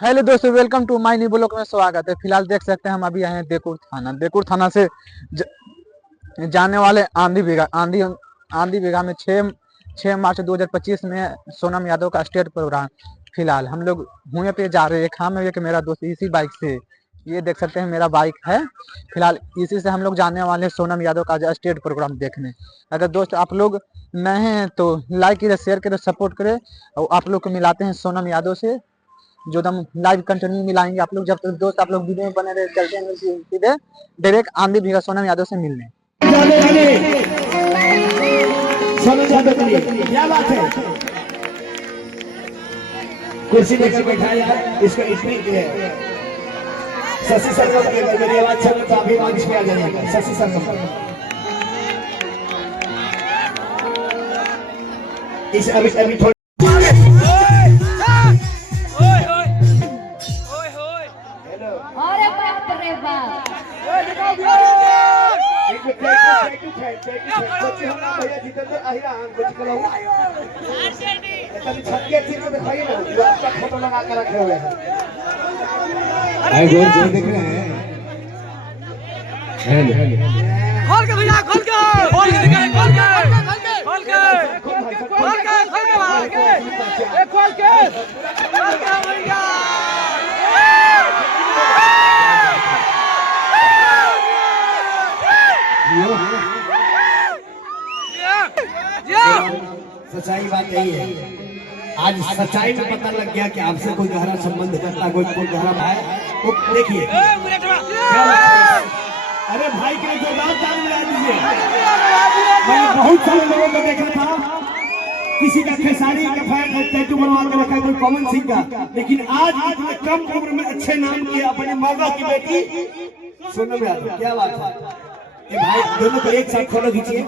Hello दोस्तों, welcome to my new blog में स्वागत है। फिलहाल देख सकते हैं हम अभी आए हैं देकुर थाना से ज, जाने वाले आंधी बिघा में 6 मार्च 2025 में सोनम यादव का स्टेट प्रोग्राम। फिलहाल हम लोग हुए पे जा रहे हैं। एक हम एक मेरा दोस्त इसी बाइक से, ये देख सकते हैं मेरा बाइक है। फिलहाल इसी से हम लोग जाने वाले हैं सोनम यादव का स्टेट प्रोग्राम देखने। अगर दोस्त आप लोग नए हैं तो लाइक करें, शेयर करें, सपोर्ट करें। और आप लोग को मिलाते हैं सोनम यादव से, जो हम लाइव कंटिन्यू मिलाएंगे आप लोग। जब तक दोस्त आप लोग वीडियो में बने रहे, चलते हैं सीधे डायरेक्ट आंधी भीगा सोनम यादव से मिलने। सोनम यादव के लिए क्या बात है, कुर्सी लेकर बैठा यार। इसको इतनी शशि सरगम के मेरी आवाज चल तो अभी मंच पे आ जाइएगा। शशि सरगम इस अभी थोड़ी अरे बाप रे बाप, भैया जितेंद्र अहिरान कुछ करो छक्के चीज में दिखाइए ना, आपका फोटो लगा कर रखे हुए हैं। अरे गोल गोल देख रहे हैं। हेलो खोल के भैया, खोल के खोल के खोल के खोल के खोल के खोल के एक खोल के भैया। सच्चाई बात यही है, आज सच्चाई में पता लग गया कि आपसे कोई गहरा संबंध करता, कोई गहरा भाई। वो देखिए, अरे भाई के जोरदार ताली बजा दीजिए। मैंने बहुत सारे लोगों को देखा था, किसी का खेसारी का टैटू बनवा के रखा है, कोई पवन सिंह का, लेकिन आज इतने कम उम्र में अच्छे नाम किए अपनी मौका की बेटी सोनम यादव। क्या बात है ये भाई, दोनों को एक साथ फोटो खींचिए,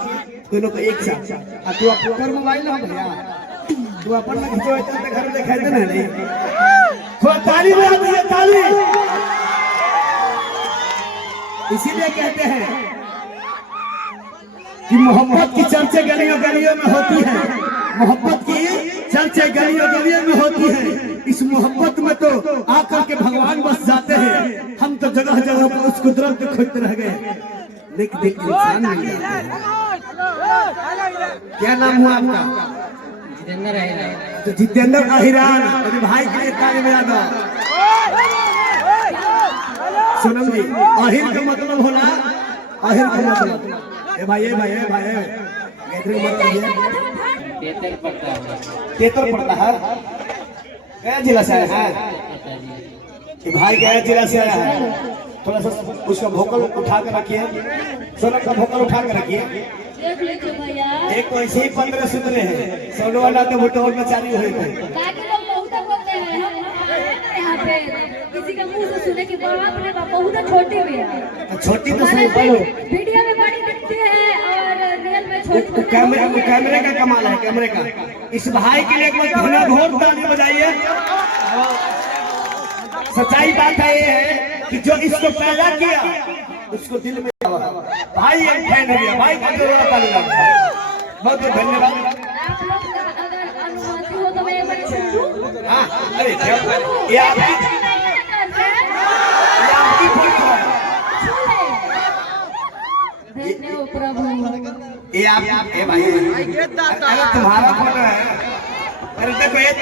दोनों को एक साथ। तू अपन मोबाइल ना भैया, तू अपन में खींचो तो घर में दिखाई देना नहीं। थोड़ा ताली बजा दीजिए, ताली। इसीलिए कहते हैं कि मोहब्बत की चर्चा गलियों गलियों में होती है, मोहब्बत की चर्चा गलियों गलियों में होती है। इस मोहब्बत में तो आकर के भगवान बस जाते हैं, हम तो जगह जगह पर उस कुदरत को खोजते रह गए, लेकिन इंसान नहीं जाते। क्या नाम हुआ आपका? जितेंद्र अहिरान। तो जितेंद्र अहिरान मेरे भाई के लिए ताली बजा दो। सोनम जी, अहिर का मतलब होला, अहिर का मतलब ए भाई ए भाई ए भाई गैदरिंग मत करिए। तेतर पड़ता है। गया जिला से आया है भाई, गया जिला से आया है। थोड़ा सा उसका भोकल उठा कर रखिए, सोनम का भोकल उठा कर रखिए। एक तो ऐसे ही 15 सुतरे हैं, सोनवा ना तो मोटोर में चालू हुए थे। किसी का मुंह से सुने कि बाप रे बाप बहुत छोटी भी है। छोटी तो सही पढ़ो, वीडियो में बड़ी दिखती है और रियल में छोटी। कैमरे का कमाल है, कैमरे का। इस भाई के लिए एक बार घोर ताली बजाइए। सच्चाई बात है ये है कि जो इसको पैदा किया उसको दिल में भाई एक फैन है भाई का ताली बजाइए। बहुत बहुत धन्यवाद। हो तो मैं एक बार छू लूं। हाँ, अरे ये आपकी फोटो है, ये आप ए भाई, अरे तुम्हारा फोटो है। अरे देखो ये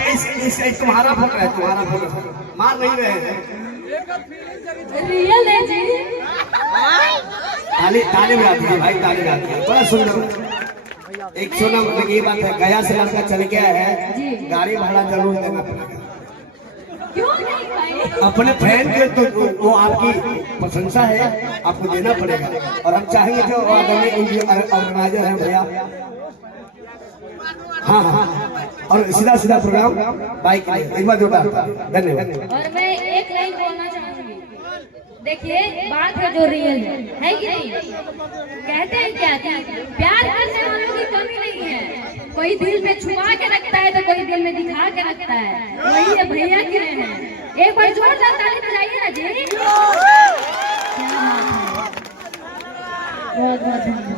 तुम्हारा फोटो है, तुम्हारा फोटो मार नहीं रहे हैं। रियल है जी। ताली ताली बजाती है भाई, ताली बजाती है, बड़ा सुंदर। एक सोनम ये बात है, गया से लड़का चल गया है, गाड़ी भाड़ा जरूर देना पड़ेगा। क्यों नहीं भाई? अपने फैन के तो वो आपकी प्रशंसा है, आपको देना पड़ेगा। और हम चाहेंगे जो ऑर्गेनाइजर है भैया, हाँ हाँ, और सीधा सीधा प्रोग्राम बाइक एक बार जोड़ा। धन्यवाद। और मैं एक लाइन बोलना चाहूंगी, देखिए बात है जो रियल है कि नहीं। कहते हैं क्या कि प्यार करने वालों की कमी नहीं है, कोई दिल में छुपा के रखता है तो कोई दिल में दिखा के रखता है। वही है भैया की है। एक बार जोरदार ताली बजाइए ना जी। बहुत बहुत धन्यवाद।